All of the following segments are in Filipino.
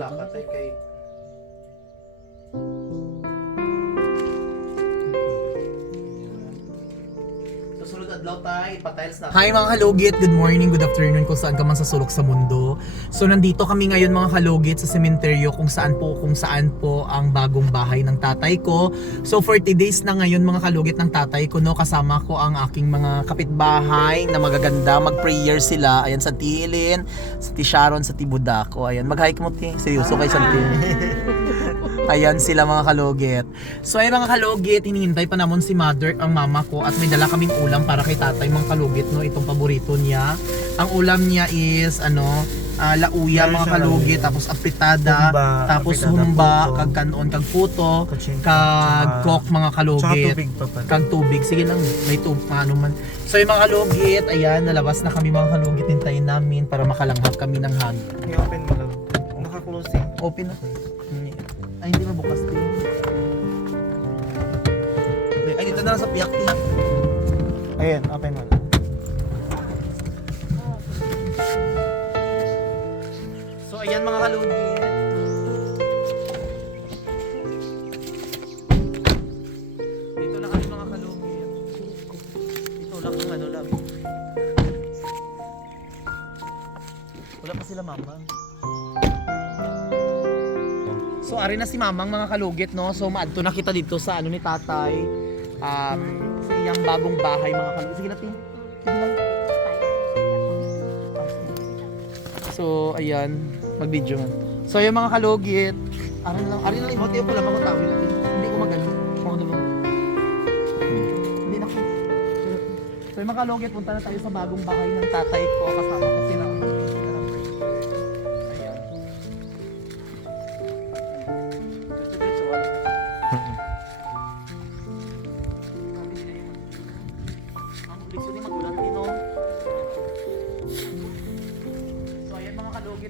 wala ka tayo kay... Susunod adlaw tayo, ipatiles na. Hi mga kalugit, good morning, good afternoon kung saan ka man sa sulok sa mundo. So nandito kami ngayon mga kalugit sa sementeryo kung saan po ang bagong bahay ng tatay ko. So 40 days na ngayon mga kalugit ng tatay ko, no, kasama ko ang aking mga kapitbahay na magaganda, mag-prayer sila. Ayan sa Tilin, sa Tisharon, sa Tibudako. Ayan, mag-hike mo ti, seryoso kay Santi. Ayan sila mga kalugit. So ay mga kalugit, hinihintay pa namon si mother, ang mama ko, at may dala kaming ulam para kay tatay mga kalugit, no, itong paborito niya. Ang ulam niya is lauya mga kalugit, tapos apritada, tapos humba, kag kanon, kag puto, kag coke mga kalugit, kag tubig. Sige lang, may tubig, ano man. So yung mga kalugit, ayan, nalabas na kami mga kalugit, hintayin namin para makalanghap kami ng hangin. I-open mo lang. Naka-closing. Open na. Ay, hindi mabukas din. Ay, dito na lang sa piyak. Ayan, open mo lang. So, ayan mga kalugit. Dito na kami mga kalugit. Dito lang ang ano lang. Wala pa sila mama. So ari na si mamang mga kalugit, no. So maadto na kita dito sa ano ni tatay. Sa iyang bagong bahay mga kalugit. Sige natin. Sige lang. So ayan, mag-video man. So ayan mga kalugit. Ari na lang imote ko lang ako tawil natin. Hindi ko magano. Ako na lang. Hindi na ko. So yung mga kalugit, punta na tayo sa bagong bahay ng tatay ko, kasama ko sila.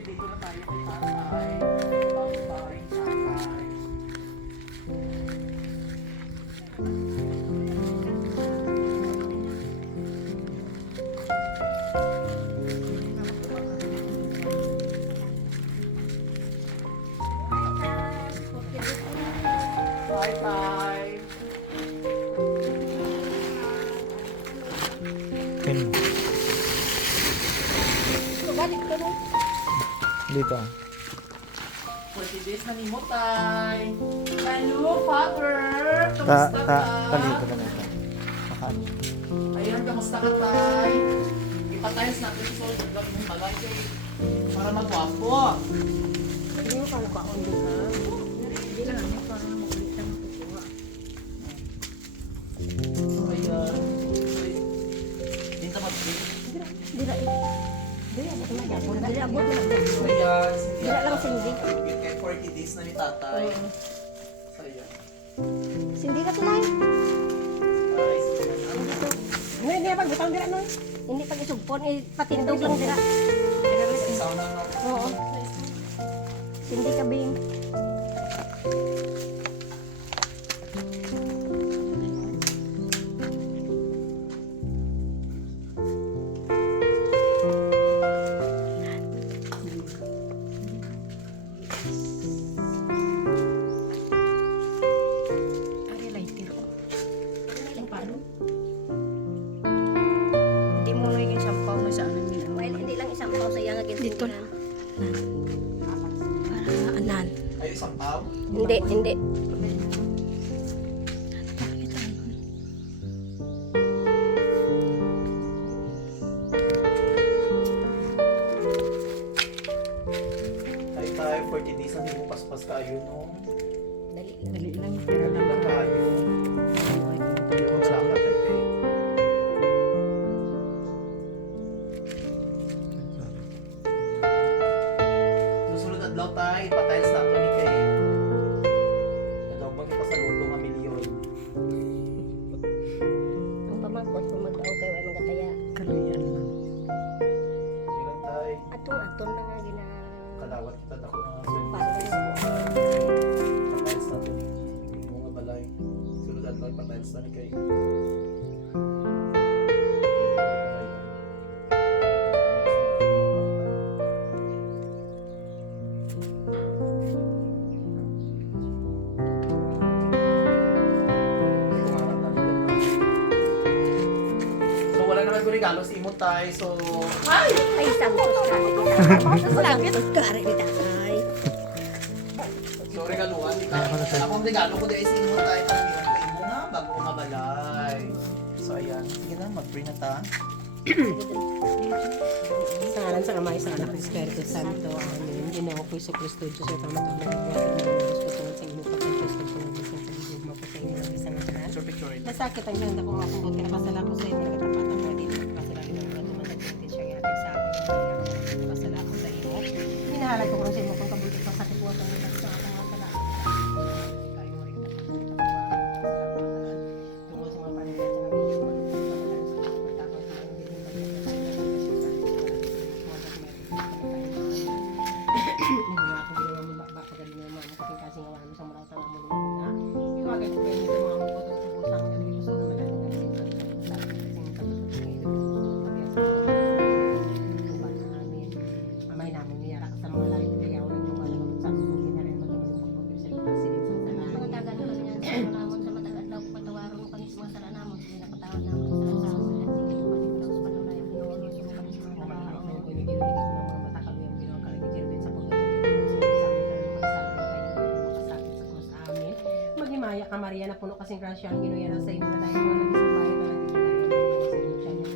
Dito na tayo kay tatay. Bagong bahay ng tatay. Bye bye. Dito. 40 days na ni mo, tay. Hello, father. Kamusta ka? Kalito na ito. Makano. Ayan, kamusta ka, tay? Ipatayos natin sa solid vlog mong balay kay para magwapo. Hindi mo pala ka on din ha. Hindi lang ano para makulit ang kukuha. So, ayan. Dito mag-break. Hindi na Hindi abot na yapon. Hindi abot na. So, ayan. Dila lang sindi. Kay 40 days na ni tatay. So, ayan. Sindi ka tunay. Ay, sige na. Hindi pag butang dira no. Hindi pag isugpon patindog lang dira. Sound na no? Oo. Sindi ka bing. Hindi mo na yung sampaw na sa amin nila. Well, hindi lang isang pao sa iyang agent. Dito lang. Para anan. Ay, isang pao? Hindi, hindi. Ay, tayo 40 days na di mo paspas kayo, no? Dali lang. Pero lang Lang kayo. Hindi ko magsalamat eh. Susunod adlaw tayo, ipatiles nato ni kay adlaw bang ipasaluto nga milyon. Ang pamangkot kung mag-aw kayo ay magataya. kaluyan lang. Ilan tayo, Atong-aton na nga gina... kalawat kita ako nga sweldo. Para na po. Ipatiles nato ni mga balay. Sunod adlaw ipatiles na ni kay regalo sa imo tay. So, Ay, santos ka. Santos ka rin nita. Ay. so regaluan di ka. Akong regalo ko dahil sa imo tay pamilya ko imo nga bago ko mabalay. So ayan, sige na mag-pray na ta. Sa ngalan sa Ama, sa Anak, ng Espiritu Santo. Amen. Ginoo ko Isu Kristo, Diyos at ang matawag ng buhay ng Diyos ko sa sa imo pagkakos ng pagkakos ng pagiging mo po sa inyo ng isang anak. Picture picture. Nasakit ang ganda kong akong buti na kasala ko sa inyo, nagkatapat ang mga dito, kasala ko ng mga tumatagpiti siya ng ating sa akin, kasala ko sa iyo. Minahalag ko kung sa imo kung kabuti pa sakit mo ang mga sa ating mga kasala. Kayo rin na tungo sa mga panigyan sa mga video, pagkakos ng mga Mga taga naman niya sa namon sa matagal daw patawaron mo kami sa mga sala namon. Sige na patawad namon sa sala sa amon. Sige ko kami sa panulay ang Ginoo Diyos ko kami sa mga sala. Maghimaya ka Maria na puno kasing grasya ang Ginoo yan sa imo na tayo mga nagisubay na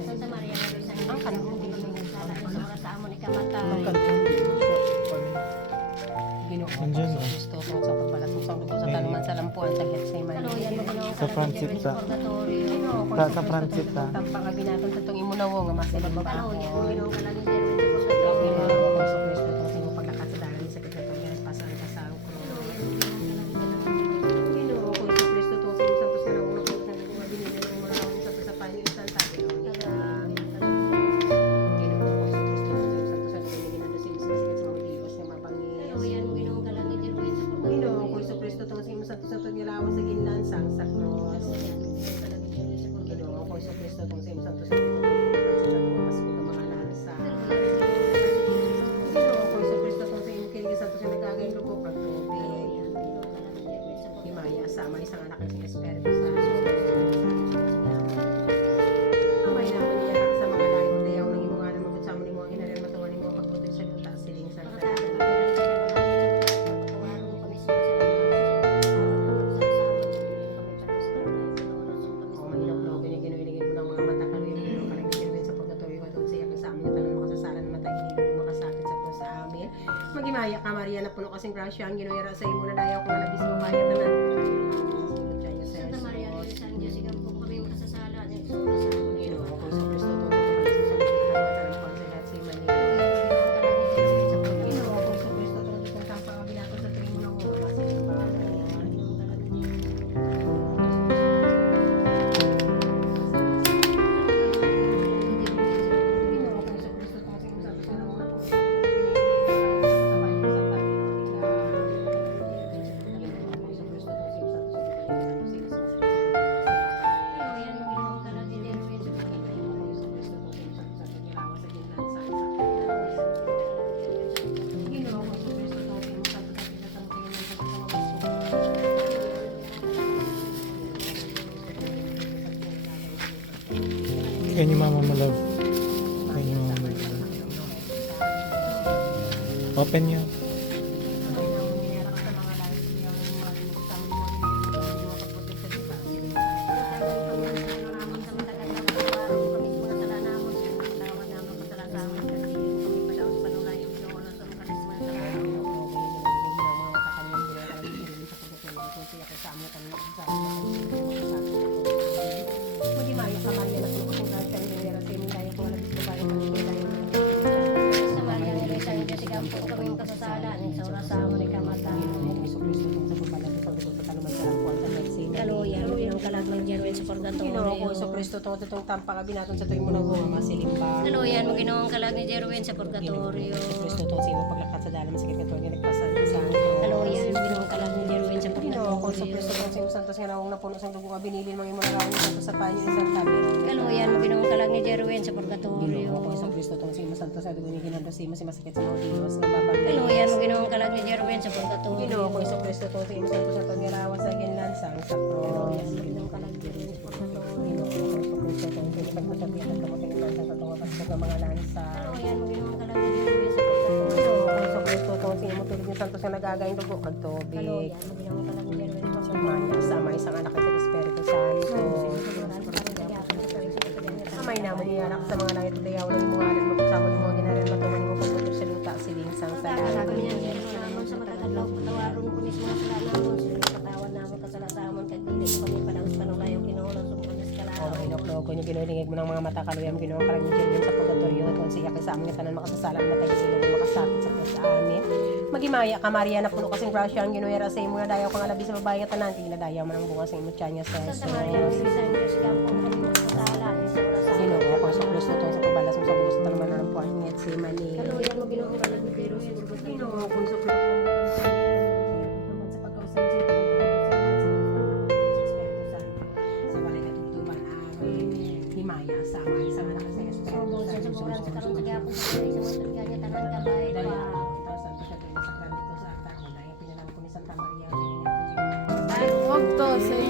Santa Maria na Luisa, ang kanong sala sa mga sa amon Ang ikamatay. kanta. Ginoo Andyan, sa oh. Kristo tungkol sa pagbalasong sa dugo sa tanuman sa lampuan sa Getsemani. Kaluyan mo Ginoo Sa Francis sa ta. purgatorio. Sa Francis ta. Tampang abinaton sa itong imunawo nga masilab ba Kaluyan mo Ginoo kalagi sa Kaluyan mo Ginoo kalagi Jeruel sa purgatorio. Sama isang anak ng Espiritu Santo. Amay naman niya sa mga lahi mo dayaw ng imong alam mo sa mo nimo ang inarin matuwa nimo pagbuti sa luta siling sa o mahirap na ginigin mo ng mga mata kaluyan mo kanang ginigin sa purgatorio ko doon sa iya sa amin tanan makasasalan mata ginigin makasakit sa cross sa amin. Magimaya ka Maria na puno kasing grasya ang Ginoo yara sa imo na dayaw kung nabis mo kaya tanan. Santa Maria de San Dios, ikaw po kami makasasala at isusura sa amon Ginoo ikamatay. ko sa Kristo to sa sa Getsemani. Ginoo ko sa Kristo to sa kampang binato sa tuwing mo ng Can you mama my love? Can you mama my love? Open niyo. Ginoo ko sa Kristo tungod sa itong tampang abinaton sa tuwing mo nang buwa masilimba. Kaluyan mo Ginoong kalag ni Jerwin sa purgatorio. Sa Kristo tungod sa imo paglakat sa dalan sa kitong nga nagpasan sa Kaluyan mo Ginoong kalag ni Jerwin sa Ginoo ko sa purgatorio. Kristo tungod sa imo santos nga nawong napuno sa dugo nga binilin mga imo narawon santo sa panyo isang tabiro. Kaluyan mo Ginoong kalag ni Jerwin sa purgatorio. Ginoo ko sa Kristo tungod sa imo santos nga dugo ni ginando sa imo si masakit sa mga Dios nga babalik. Kaluyan mo Ginoong kalag ni Jerwin sa purgatorio. Ginoo ko sa Kristo tungod sa imo santos nga pagirawa sa ginlansang sa cross. Kaluyan mo Ginoong kalag ni Jerwin sa purgatorio. Ginoo ko sa Kristo tungod sa imo pagpatagyan at kamutin ng Pagkat ng mga lansa. Kaluyan mo ginawang kalagay sa pagkatuloy. So, kung sa Kristo, itong siya mo tulog ng santos na nagagayin dugo kag tubig. Kaluyan mo ginawang kalagay sa Sumaya sa may isang anak ng Espiritu Santo. Amay naman niya anak sa mga langit at dayaw ng mga alam mo kasama ni mo ginarin matuman mo pagputok sa luta siling sang Sabi salamat. niya, meron naman sa matatadlaw, patawaron ko mismo ang sala namon, sila katawan namon, kasalasamon, kagdili ko kami panahos panulayo, kinuulan, sumukamis ka lang. O inoklogo niyo ginulingig mo ng mga mata kaluyam ginawa karang niyo sa purgatorio at kung siya sa amin tanan makasasalan matay silong makasakit sa Diyos sa amin. Magimaya ka Maria na puno kasing grasya ang ginuwera sa imo na dayaw kang alabi sa babae nga tanan kila dayaw man ang bunga sa imo tiyan niya sa Santa Maria, Jesus. Sa Diyos ka po, kami magkasala, sa oras sa Ginoo ko sa Kristo tong sa pabalas mo sa bugas ng naman ng puan niya si Mani. kaluyan mo ginawang kalagay, pero siguro sa Ginoo ko sa Kristo naman sa pagkausap sa Espiritu Santo sa balay katutuban amin. Himaya sa amay sa anak sa Espiritu Sobo, sa sumuran sa karong tagapon sa tuloy, sa mga tulganya, tanan ka ba, Dahil pa. ang santo siya tuloy sa kranito sa altar mo dahil pinalam ko ni Santa Maria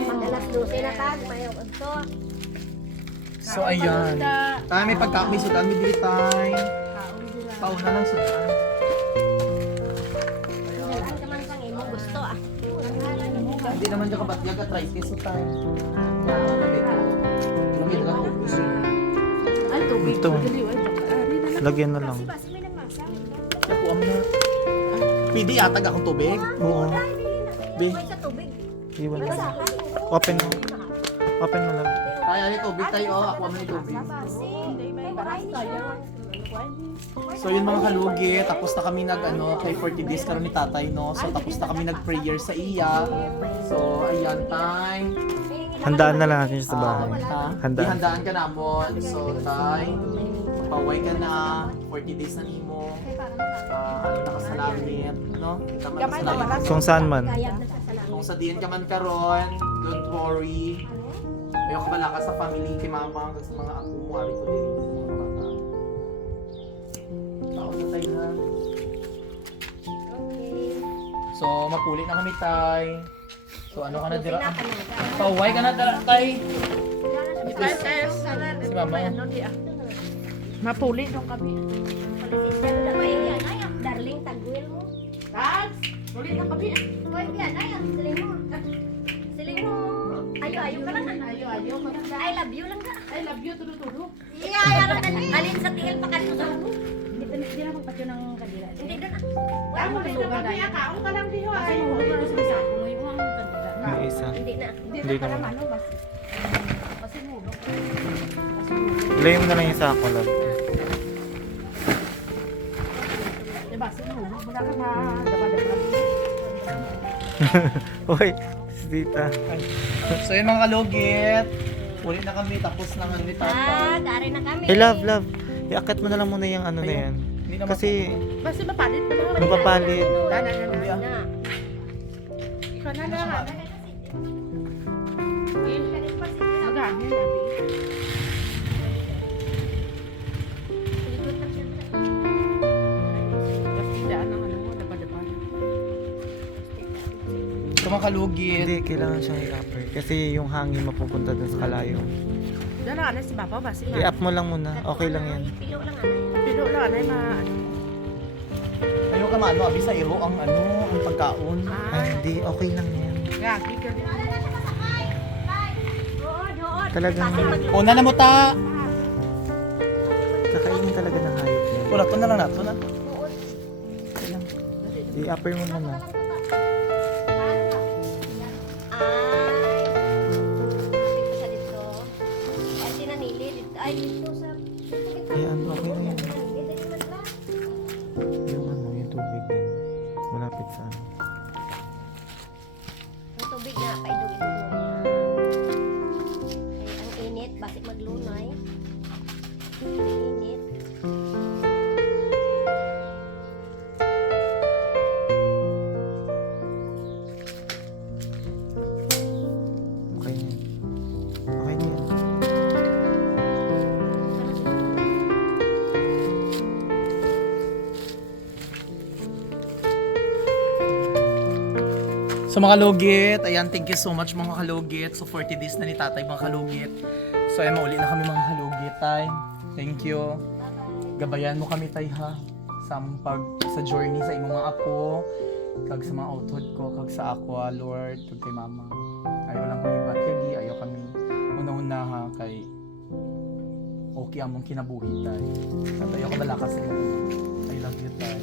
Pag alas 12 na tag, mayo to. So ayan. Tayo may pagkakami sudan mi dili tay. Pauna lang sudan. Dalaan ka man sang imo gusto ah. Hindi naman dyan kabatyag at try kiss tayo. Lumit lang ko. Ito. Lagyan na lang. Nakuha mo na. Pwede yatag akong tubig? Oo. Be, May sa tubig. iwan mo. Open mo. Open mo lang. Tayo ani tubig tayo. Ako mo ni tubig. So yun mga kalugi, tapos na kami nag kay 40 days karon ni tatay no. So tapos na kami nag prayer sa iya. So ayan tay. Handaan na lang natin siya sa bahay. Handaan. Handaan ka na mo. So tay, paway ka na 40 days na nimo. Ano nakasalamit, no? Kita man kasalamit. Kung saan man. Kayag na sa salamin. Kung sa diyan ka man karon, don't worry. Ayaw ka bala ka sa family kay mama, sa mga apo mo, ari ko din sa mga bata. Tao na tayo ha. So, mapuli na kami tay. So, ano ka na dira? Paway ka na dira tay. Si mama. Mapuli nung kami. Darling, tagwil mo. Tags! Muli na kami. Hoy, yan, ay, siling mo. Siling mo. Ayo ka lang. Ayo. I love you lang ka. I love you, tulo-tulo. Iya, alin sa tingil pa kanto sa ulo. Hindi na magpatyo ng kadila. Hindi na. Wala mo rin kami. Kaon ka lang diho. Ay, mo na sa isa. Mo yung mga kadila. May isa. Hindi na. Hindi Ka lang naman. ano ba? Kasi mulo. Ilay mo na lang yung sako lang. Diba, sinulo. Wala ka na. Daba-daba. Hoy, si tita. So, yun mga kalugit. Uli na kami tapos ng ano ni tatay. Dari na kami. Hey, love. Iakit mo na lang muna yung ano na yan. Hindi naman Kasi Basta mapalit mo lang. mapapalit. Na. Na. Ikaw na lang. Magahin na. Basta daan ang ano mo. Daba-daba. So, mga kalugit. Hindi, kailangan siyang i-upper. Kasi yung hangin mapupunta dun sa kalayo. Dala ka na si Papa ba? Si I-up mo lang muna. Okay lang yan. Pilo lang ano. Pino lang na Ayaw ka maano, abi sa iro ang ang pagkaon. Ay, hindi. Okay lang yan. Gagi ka din. Doon. Talagang Una na mo ta. kakainin talaga ng hayop yan. Wala to na lang nato na. Okay lang. I-upper mo muna. Dito sa dito. Ay, tinanili. Ay, dito sa... Ayan, okay na yan. Yung yung tubig din. Malapit sa ano. Ang tubig na, paidugin mo na. Ay, ang init, bakit maglunay? Init. Okay na yan. Okay na yan. So mga kalugit, ayan, thank you so much mga kalugit. So 40 days na ni tatay mga kalugit. So ayan, mauli na kami mga kalugit tay. Thank you. gabayan mo kami tay ha sa among sa journey sa imong mga apo, kag sa mga outhood ko, kag sa ako, Lord, kag kay mama. Ayaw lang kami batyagi, ayaw kami una-una ha kay okay among kinabuhi tay. At ayaw ka balakas mo. I love you tay.